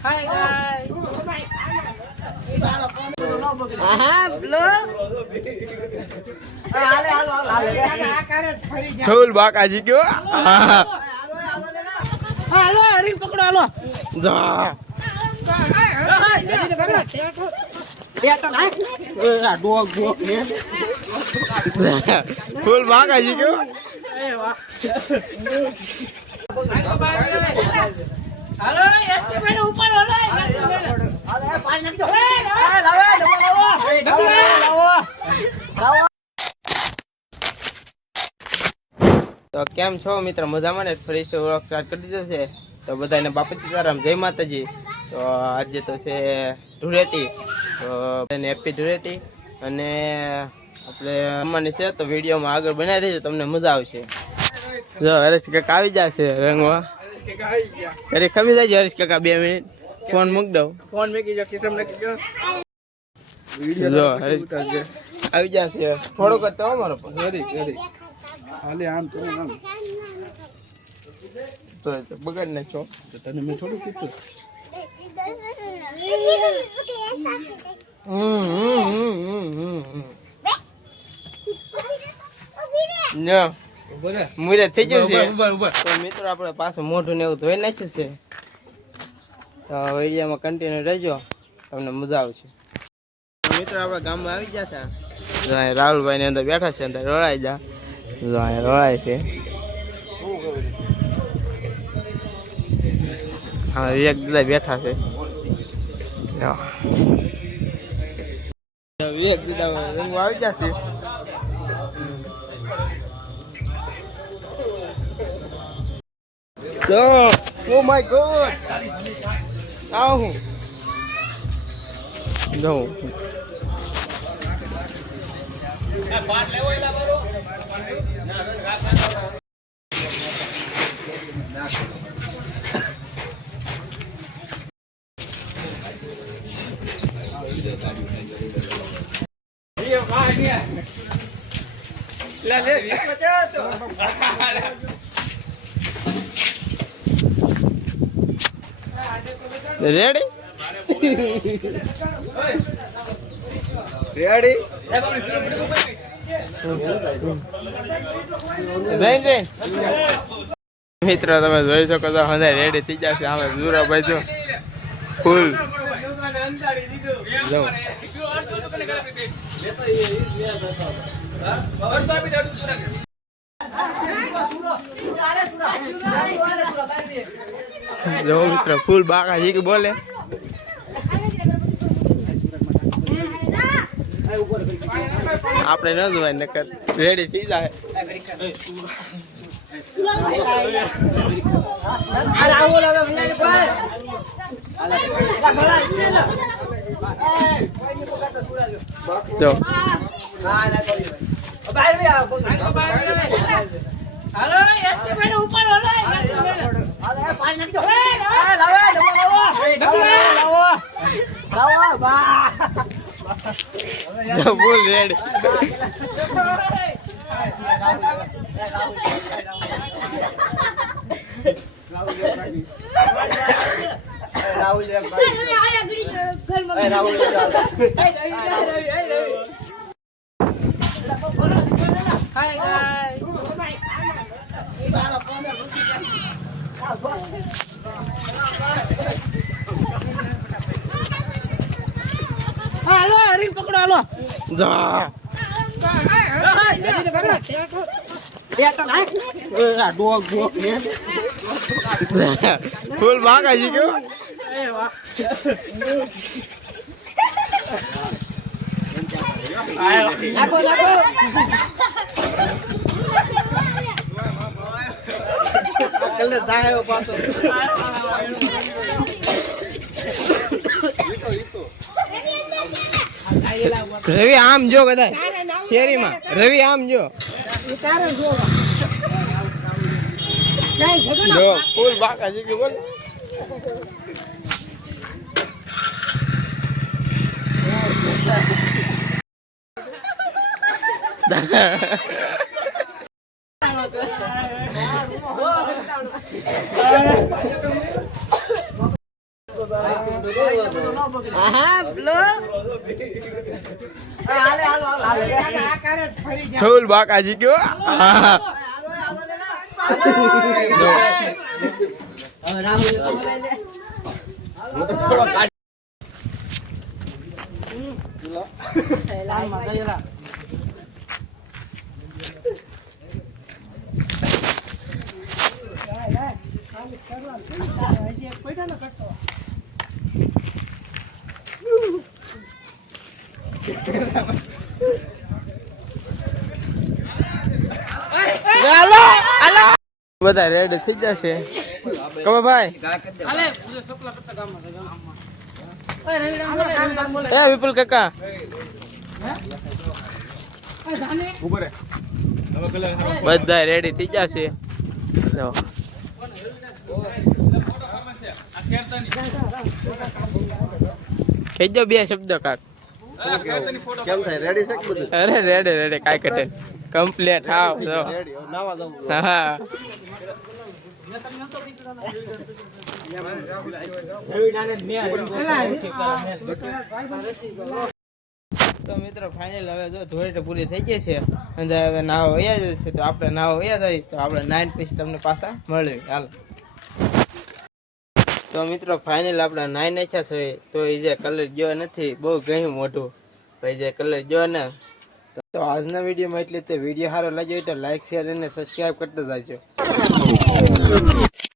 Hai guys. Aha, belum. Full bakaji kyo. Halo, ring pकड़ो halo. Ja. Full bakaji kyo. Halo, ya siapa yang upar halo. તો કેમ છો મિત્ર મજામાં ને ફરી વ્લોગ સ્ટાર્ટ કરી દીધો છે તો બધાને બાપા સીતારામ જય માતાજી તો આજે તો છે ધૂળેટી તો બધાને હેપી ધૂળેટી અને આપણે રમવાની છે તો વિડીયોમાં આગળ બનાવી રહેજો તમને મજા આવશે જો હરેશ કાકા આવી જશે રંગવા અરે ખમી જાય હરેશ કાકા 2 મિનિટ ફોન મૂક દઉં ફોન મૂકી જો કિસમ નાખી ગયો વિડીયો જો હરેશ કાકા આવી જશે થોડોક જ તો અમારો રેડી હાલે આમ તો આમ તો બગાડ નાખો તો તને મેં થોડું કીધું ના મુરે થઈ ગયું છે તો મિત્રો આપણે પાછું મોઢું ને એવું ધોઈ નાખ્યું છે તો વિડીયોમાં કન્ટિન્યુ રહેજો તમને મજા આવશે મિત્રો આપણે ગામમાં આવી ગયા હતા રાહુલભાઈ ને અંદર બેઠા છે અંદર રળાઈ જા રોળાય છે હા વિવેક દાદા બેઠા છે વિવેક દાદા રંગવા આવી જશે તો ઓ માય ગોડ આવું નો પાટ લેવો એલા બોલો રેડી રેડી મિત્રો તમે જોઈ શકો છો હવે રેડી થઈ જશે આમે જુરાભાઈ જો ફૂલ જો મિત્ર ફૂલ બાકાજી કે બોલે આપણે ન જોવાય નકર રેડી થઈ જાય જો Halo, ya siapa yang upar halo. Full ready Hai guys. Halo, ring pकड़ो halo. જા ફૂલ બાકાજી કયો Lago. કલર થાય પાછો રવિ આમ જો કદાચ શેરીમાં રવિ આમ જો જો ફૂલ બાકાજી કે બોલ હા લો ફૂલ બાકાજી ગયો હા બધા રેડ થઈ જશે કબા ભાઈ હાલે બીજો સપલા કરતા ગામમાં ઓય રવિરામ બોલે રવિરામ બોલે એ વિપુલ કાકા ઓય જાને બધા રેડી થઈ જશે જો કહેજો બે શબ્દ કાક કેમ થાય રેડી છે કે બધું અરે રેડે રેડે કાઈ કટે કમ્પ્લીટ હાવ જો રેડી નાવા જવું હા તો મિત્રો ફાઇનલ હવે જો ધોળેટી પૂરી થઈ ગઈ છે અને હવે નાવા વયા જાય છે તો આપણે નાવા વયા જાય તો આપણે 9 પછી તમને પાછા મળીએ હાલ તો મિત્રો ફાઇનલ આપણે 9 નાખ્યા છે તો એ જે કલર ગયો નથી બહુ ગયું મોટું ભાઈ જે કલર ગયો ને તો આજના વિડીયોમાં એટલે તે વિડીયો સારો લાગ્યો હોય તો લાઈક શેર અને સબસ્ક્રાઈબ કરતા જાજો